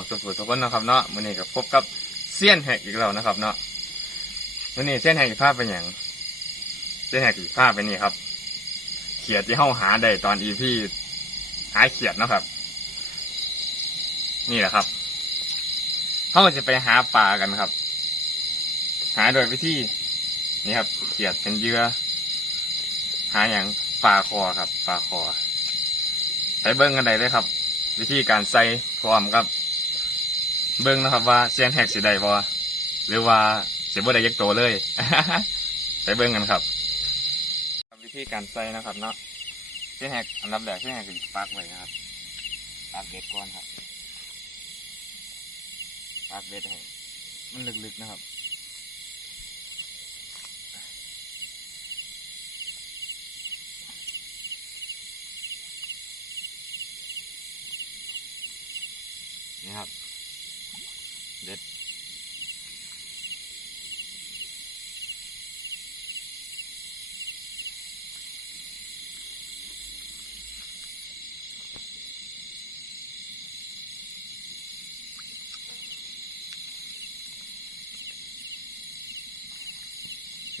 ดีครับพ่อแม่พี่น้องสุขุทุกคนนะครับเนาะมื้อนี้ก็พบกับเซียนแหกอีกแล้วนะครับ เนาะมื้อนี้เซียนแหกอีกภาพเป็นอย่างเซียนแหกอีกภาพเป็นนี่ครับ เขียดที่เฮาหาได้ตอนอีพี่หาเขียดนะครับ นี่แหละครับเฮาจะไปหาปลากันครับ หาโดยวิธีนี่ครับ เขียดเป็นเยื่อหาอย่างปลาคอครับปลาคอไปเบิ้งกันได้เลยครับ วิธีการใส่พร้อมกับ เบิ้งนะครับว่าเซียนแฮกสิได้บ่หรือว่าสิบ่ได้ยักโตเลย ไปเบิ้งกันครับวิธีการใส่นะครับ เนาะเซียนแฮกอันดับแรกเซียนแฮกสิปักไว้นะครับปักเบ็ดก่อนครับปักเบ็ดให้มันลึกๆนะครับนี่ครับ เด็ด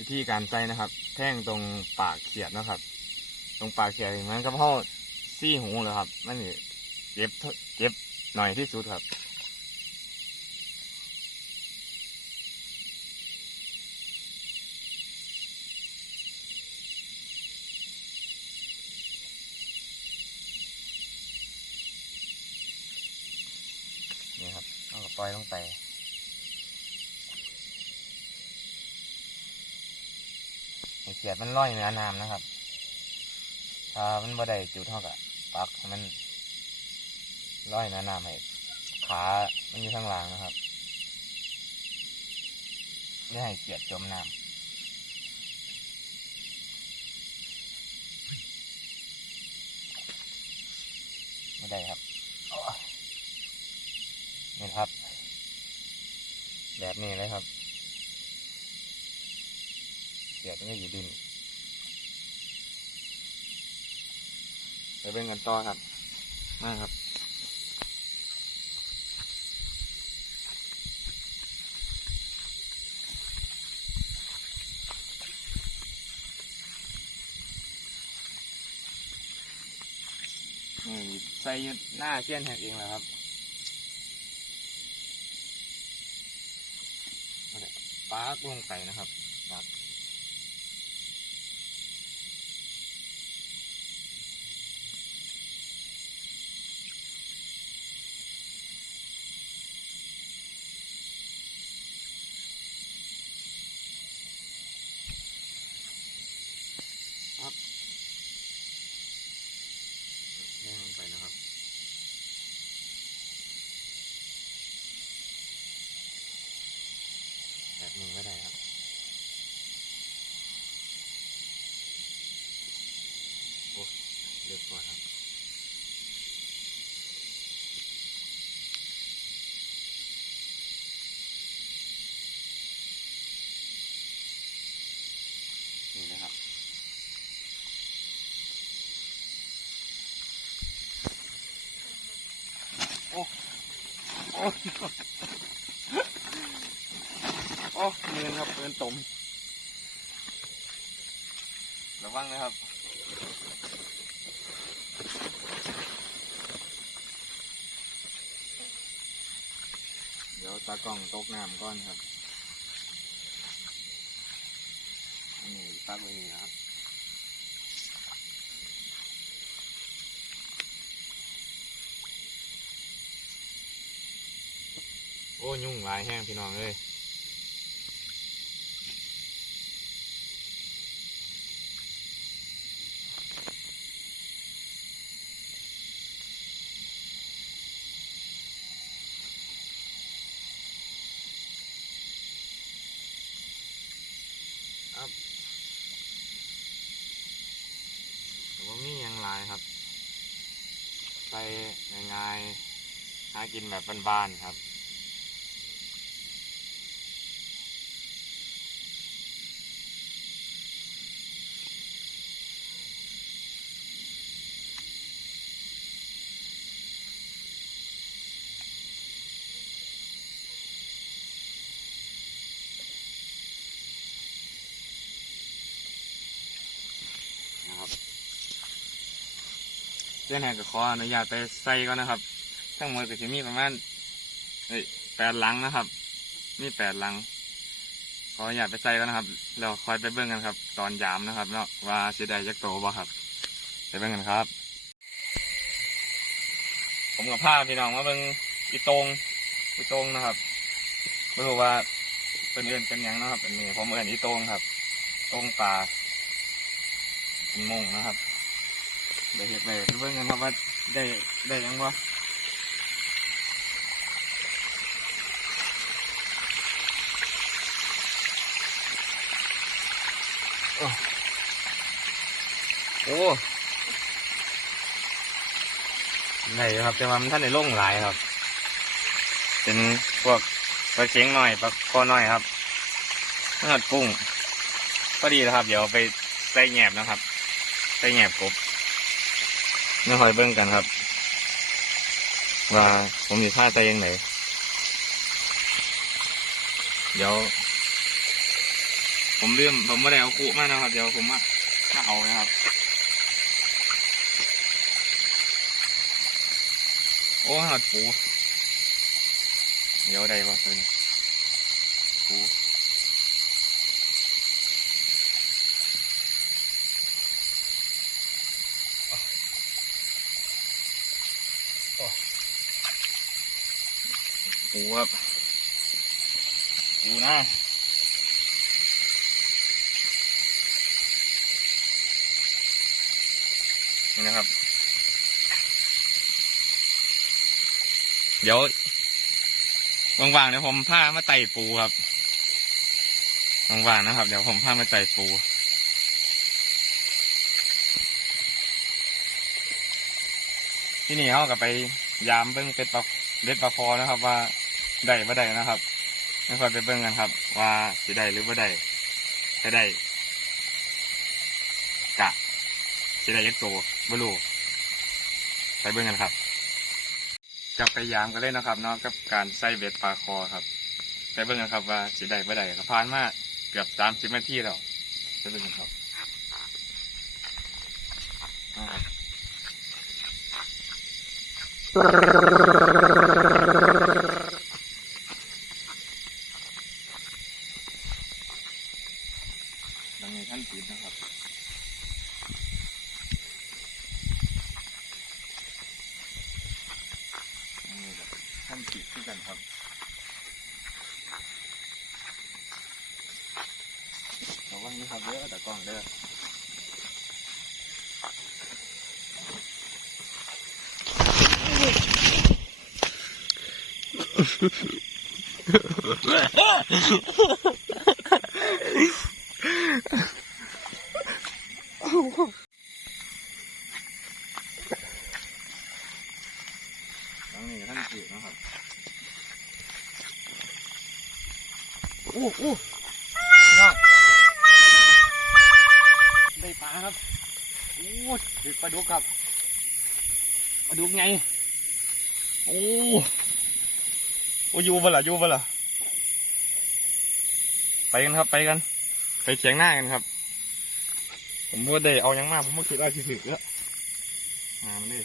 วิธีการใส่นะครับ แท่งตรงปากเขียดนะครับ ตรงปากเขียดมันก็เพาซี่หูเลยครับ มันเจ็บเท่าเจ็บหน่อยที่สุดครับ นี่ครับเอาก็ ปล่อยลงไปเขียดมันลอยเหนือน้ำนะครับ ถ้ามันบ่ได้จุดเท่ากับปักมันลอยเหนือน้ำให้ขา มันอยู่ข้างล่างนะครับไม่ให้เขียดจมน้ำไม่ได้ครับนี่ครับ แบบนี้เลยครับเกียดไม่อยู่ดินไปเป็นกันต่อครับ มาครับนี่ใส่หน้าเสี้ยนแหกเองแหละครับ เอาเนี่ยปลาลงไปนะครับปลาแห้งลงไปนะครับนี้ก็ได้ครับ โอ้เลือกก่อนครับ นี่นะครับ โอ้ โอ้เงินครับเงินตมระวังนะครับเดี๋ยวตากล้องตกน้ำก่อนครับ อันนี้ตักไว้นี่นะครับ โอ้ยุ่งหลายแห้งพี่น้องเลยครับแต่ว่ามียังหลายครับ ไปง่ายๆหากินแบบบ้านๆครับ ค เรื่องไหนก็ขออนุญาตไปใส่ก่อนนะครับ ทั้งหมดก็จะมีประมาณแปดหลังนะครับ มีแปดหลัง ขออนุญาตไปใส่ก่อนนะครับแล้วคอยไปเบิ่งกันครับ ตอนยามนะครับเนาะว่าเสิได้ยักโตบ่ครับไปเบิ่งกันครับ ผมกับผ้าพี่น้องมาเบิ่งอีตรงอีตรงนะครับไม่รู้ว่าเป็นเอื่นเป็นยังนะครับอันนี้ผมเอื่นอีตรงครับ ตรงปลาเป็นมงนะครับ เดี๋ยวเห็ดไปเบิ่งกันครับว่าได้ได้ยังวะโอ้โอ้ได้ครับแต่ว่ามันท่านในล่งหลายครับ เป็นพวกปลาเค็งหน่อยปลาคอหน่อยครับเนื้อกุ้งก็ดีนะครับ เดี๋ยวไปใส่แหนบนะครับใส่แหนบกบ เนื้อหอยเบิ้งกันครับ ว่าผมมีท่าใจยังไงเดี๋ยว ผมลืมผมไม่ได้เอาคุมากนะครับ เดี๋ยวผมมาถ้าเอานะครับ โอ้หัดปู เดี๋ยวได้ปะตัวนี้ปู ปูครับปูนะนี่นะครับ เดี๋ยวว่างๆเดี๋ยวผมพามาไต่ปูครับว่างๆนะครับ เดี๋ยวผมพามาไต่ปูที่นี่เขากับไปยามเบิ้งเป็ดปลาเด็ดปลาคอนะครับว่า ได้บ่ได้นะครับไม่ค่อยไปเบิ้งกันครับ ว่าสิได้หรือบ่ได้ถ้าได้กะสิได้ยักโตบ่รู้ไปเบิ้งกันครับกลับไปยามกันเลยนะครับเนาะกับการใส่เบ็ดปลาคอครับ ไปเบิ่งกันครับว่าสิได้บ่ได้ก็ผ่านมาเกือบสามสิบนาทีแล้วไปเบิ่งกันครับอ่าดังนี้ท่านปิดนะครับ นี่ครับท่านปิดที่กันครับระวังนี้ครับเด้อแต่กล้องเด้อ ทั้งนี้ท่านปิดนะครับอู้อู้ยอดได้ปลาครับอู้ติดปลาดุกครับปลาดุกไงโอ้โอยูบ่ล่ะอยูบ่ล่ะไปกันครับไปกัน ไปเขียงหน้ากันครับ ผมว่าได้เอายังมากผมว่าคิดว่าสิถึกแล้วอ่ามันนี่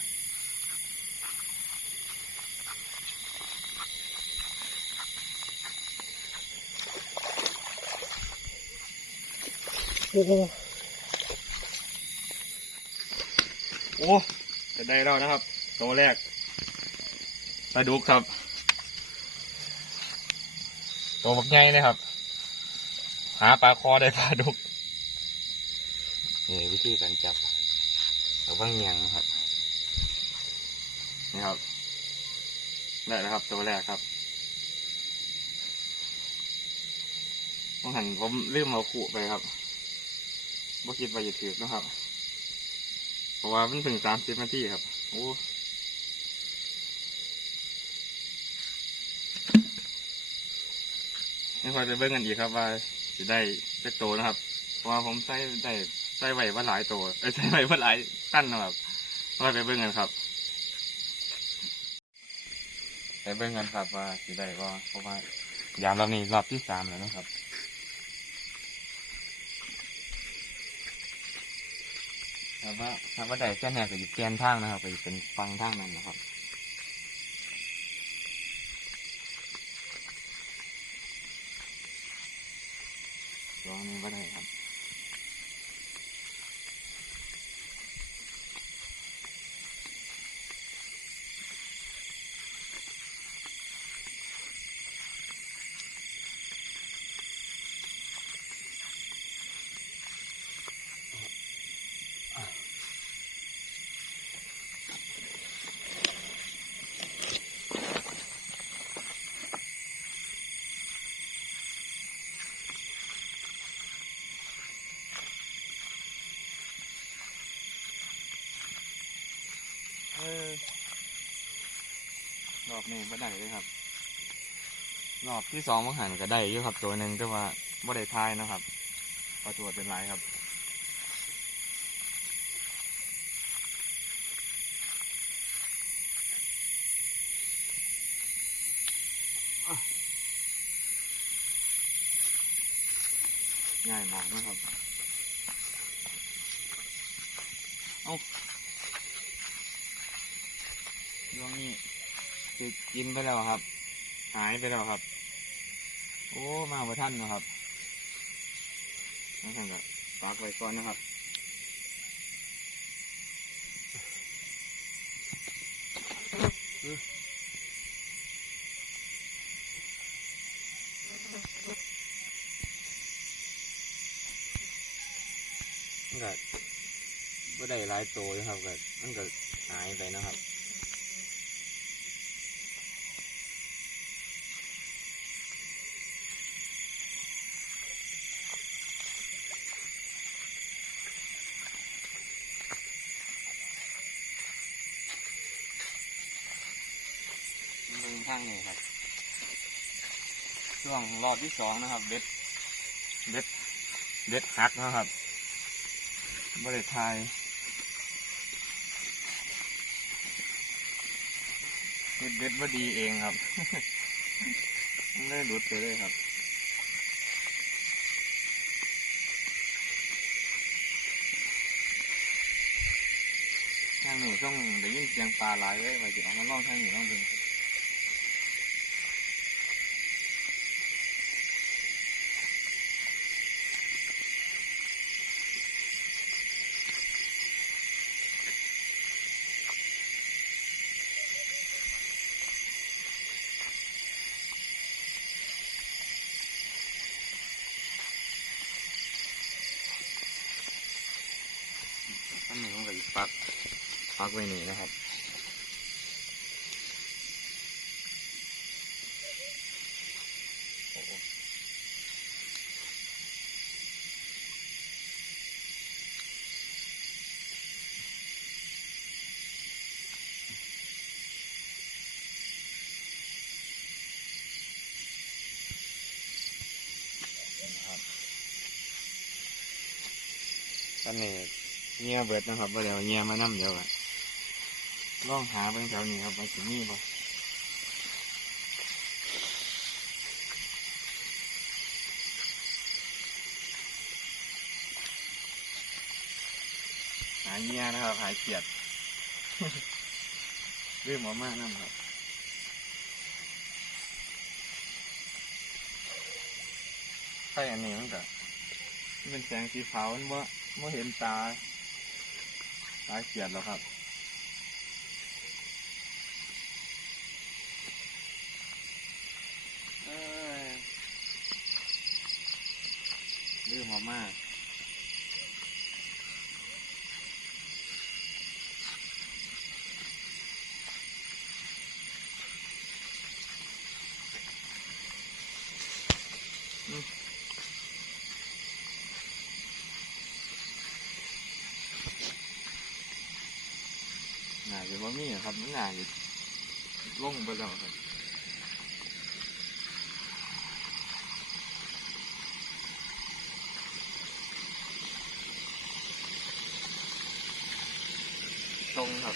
โอ้โหโอ้จะได้แล้วนะครับ ตัวแรกปลาดุกครับ ตัวบักไงนะครับ หาปลาคอได้ปลาดุกนี่วิธีการจับเอาบ้างเงียงนะครับนี่ครับได้แล้วครับ ตัวแรกครับผมหันผมลืมเอาขู่ไปครับบ่คิดว่าจะถือนะครับ เพราะว่ามันถึงสามสิบนาทีครับ โอ้ ไม่ค่อยไปเบิ่งกันอีกครับว่าจะได้เจ็กโตนะครับ เพราะว่าผมใส่ได้ใส่ไว้ว่าหลายโตเอ้ยใส่ไว้ว่าหลายตั้นนะครับค่อยไปเบิ่งกันครับไปเบิ่งกันครับว่าสิได้ก็เพราะว่ายามรอบนี้รอบที่สามแล้วนะครับถ้าว่าถ้าว่าได้แค่แนวก็จะเปลี่ยนทางนะครับก็จะเป็นฟังทางนั้นนะครับ ร้องนี้ว่ได้ครับ เออร อบนี้ไม่ได้เลยครับ รอบที่สองมังหันก็ได้อยู่ครับ ตัวหนึ่งแต่ว่าไม่ได้ทายนะครับประจวดเป็นไรครับง่ายมากนะครับ เอาดวงนี้ คือกินไปแล้วครับ หายไปแล้วครับ โอ้มาประท่านนะครับนั่นก็ฝากไว้ก่อนนะครับก็ไม่ได้หลายตัวนะครับก็มันก็หายไปนะครับางนี้ครับ ช่วงรอบที่สองนะครับ เบ็ด เบ็ด เบ็ดหักนะครับบริทายเด็ดเด็ดว่าดีเองครับได้หลุดไปเลยครับทางหนี้ต้องได้ยินเสียงปลาหลายเลยว่าจะเอามาล่องทางหนี้องดึง ครับทางนี้ผมก็จะปักปักไว้นี่นะครับโอ้โหนะครับตอนนี้ เงียเบิดนะครับว่าเดี๋ยวเงียมานั่เดียวกันลองหาเบิ่งแถวนี้ครับว่าจะมีบ่หาเงียนะครับหาเกียดเรื่องหมอมากนั่นครับไฟอันนี้มันก็มันเป็นแสงสีขาวมันว่าไม่เห็นตา ตายเขียดแล้วครับเอ้ยลืมออกมาก จะว่ามีอครับมันน่าจะล่งไปแล้วครับตรงครับ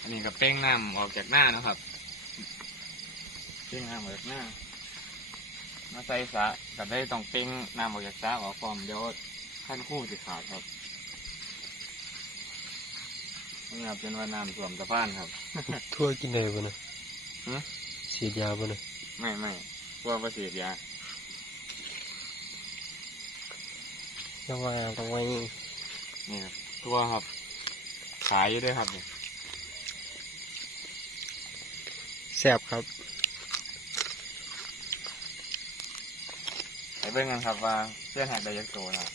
อันนี้ก็กับเป้งน้ำออกจากหน้านะครับ ป้งน้ำออกจากหน้ามาใส่สระกับได้ต้องเป้งน้ำออกจากสระออกฟอมเดี๋ยวขั้นคู่สิขาดครับนี่ครับเป็นว่าน้ำท่วมสะพานครับ ทั่วกินได้บ่นะฮะฉีดยาบ่นะไม่ไม่กลัวประสิทธิ์ยาต้องว่าต้องว่ายิงนี่ครับตัวครับ ขายอยู่ด้วยครับนี่แซ่บครับ ไปเบิ่งกันครับว่าเสื้อหักได้ยักโตนะ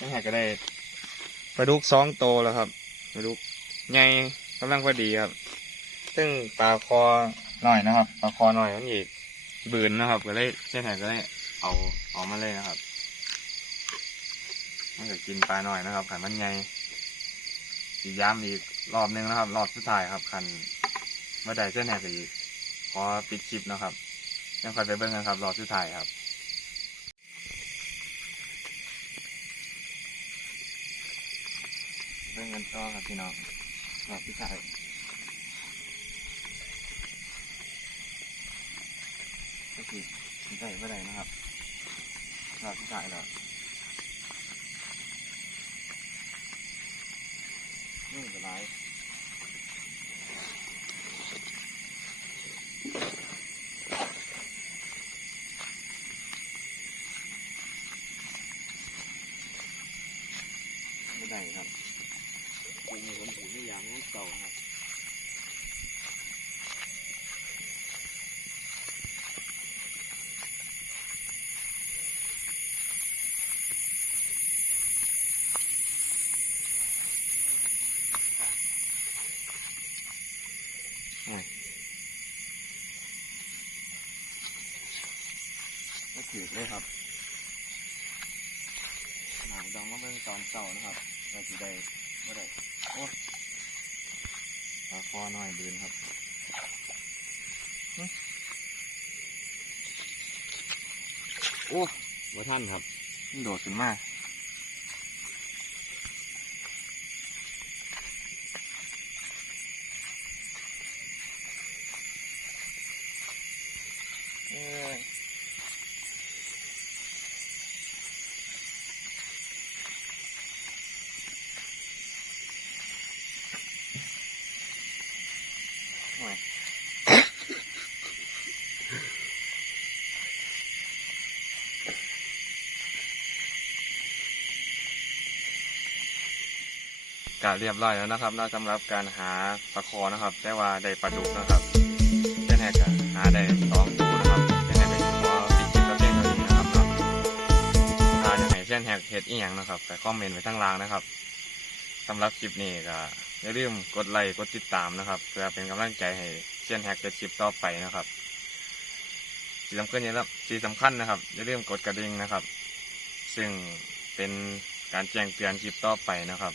ยังไงก็ได้ปลาดุกสองโตแล้วครับปลาดุกใหญ่กำลังพอดีครับ ซึ่งปลาคอหน่อยนะครับปลาคอหน่อยมันอีกบืนนะครับ ก็เลยเช่นไหนก็ได้เอาเออกมาเลยนะครับมันจะกินปลาหน่อยนะครับขันมันใหญ่สีย้ำอีกรอบหนึงนะครับ รอบสุดท้ายครับขันเมื่อใดเช่นไหนก็อีกขอปิดคลิปนะครับยังคอยไปเบิ่งกันครับ รอบสุดท้ายครับ เรื่องเงินต่อครับพี่น้องรอบพี่ชายก็คือใส่เมื่อไรนะครับรอบพี่ชายแล้วนี่จะไลฟ์ไม่ได้ครับ มีคนถือไม่ยามเก่าครับก็ถือ เลยครับหนังดองมาเบิ่งตอนเก่านะครับเราจะได้เมื่อไรโอ้ปลาคอหน่อยดืนครับหึโอ้บ่ท่านครับมันโดดขึ้นมาเกะเรียบร้อยแล้วนะครับน่าสำหรับการหาปลาคอนะครับแต่ว่าได้ปลาดุกนะครับเช่นแหกหาได้สองตัวนะครับเช่นแหกก็ขอปิดคลิปตัวเพียงเท่านี้นะครับเนาะถ้าอยากให้เช่นแหกเฮ็ดอีหยังนะครับก็คอมเมนต์ไว้ข้งล่างนะครับสำหรับคลิปนี้ก็อย่าลืมกดไลค์กดติดตามนะครับเพื่อเป็นกำลังใจให้เช่นแหกจะคลิปต่อไปนะครับที่สำคัญอย่าลืมที่สำคัญนะครับ อย่าลืมกดกระดิ่งนะครับ ซึ่งเป็นการแจ้งเตือนคลิปต่อไปนะครับ